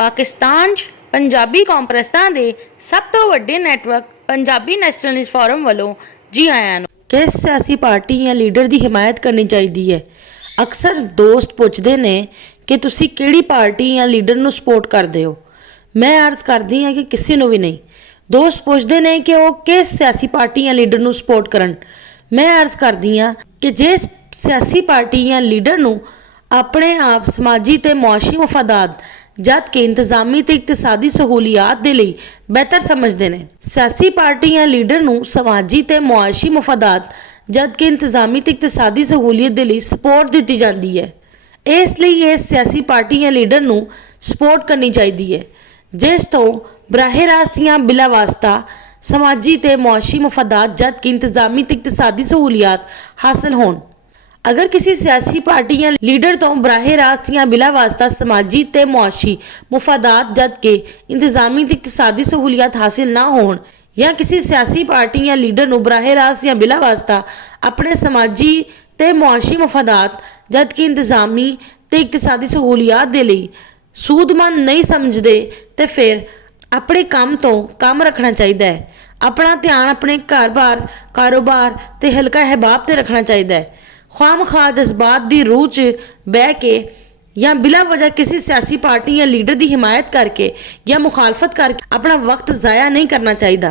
पाकिस्तान 'ਚ पंजाबी कॉन्फ्रेंसां दे सब तो वड्डे नैटवर्क पंजाबी नैशनलिस्ट फोरम वालों जी आयां नूं। किस सियासी पार्टी या लीडर की हिमायत करनी चाहिए है। अक्सर दोस्त पुछते ने कि तुसी किहड़ी पार्टी या लीडर नूं सपोर्ट करदे हो। मैं अर्ज करदी हाँ कि किसी नूं भी नहीं। दोस्त पुछते ने कि वो किस सियासी पार्टी या लीडर नूं सपोर्ट करन। मैं अर्ज करदी हाँ कि जिस सियासी पार्टी या लीडर नूं अपने आप समाजी ते मुआशी मफादात जबकि इंतजामी ते इकतसादी सहूलियात दे लई बेहतर समझते हैं। सियासी पार्टी या लीडर नूं समाजी ते मुआशी मफादात जबकि इंतजामी ते इकतसादी सहूलियत दे लई सपोर्ट दी जाती है। इसलिए इस सियासी पार्टी या लीडर नूं सपोर्ट करनी चाहिए है जिस तो बराह रास्त या बिला वास्ता समाजी ते मुआशी मफादात जबकि इंतजामी ते इकतसादी सहूलियात हासिल होण। अगर किसी सियासी पार्टी या लीडर तो बराह रास्त या बिला वास्ता समाजी ते मुआशी मुफादात जबकि इंतजामी ते इकतसादी सहूलियात हासिल ना होण या किसी सियासी पार्टी या लीडर नूं बराह रास्त या बिला वास्ता अपने समाजी ते मुआशी मफादात जबकि इंतजामी ते इकतसादी सहूलियात दे लई सूदमंद नहीं समझते तो फिर अपने काम तो काम रखना चाहिए है। अपना ध्यान अपने घर बार कारोबार ते हल्का अहबाब ते रखना चाहिए है। खाम खा जज्बात की रूह च बह के या बिला वजह किसी सियासी पार्टी या लीडर की हिमायत करके या मुखालफत करके अपना वक्त ज़ाया नहीं करना चाहिए।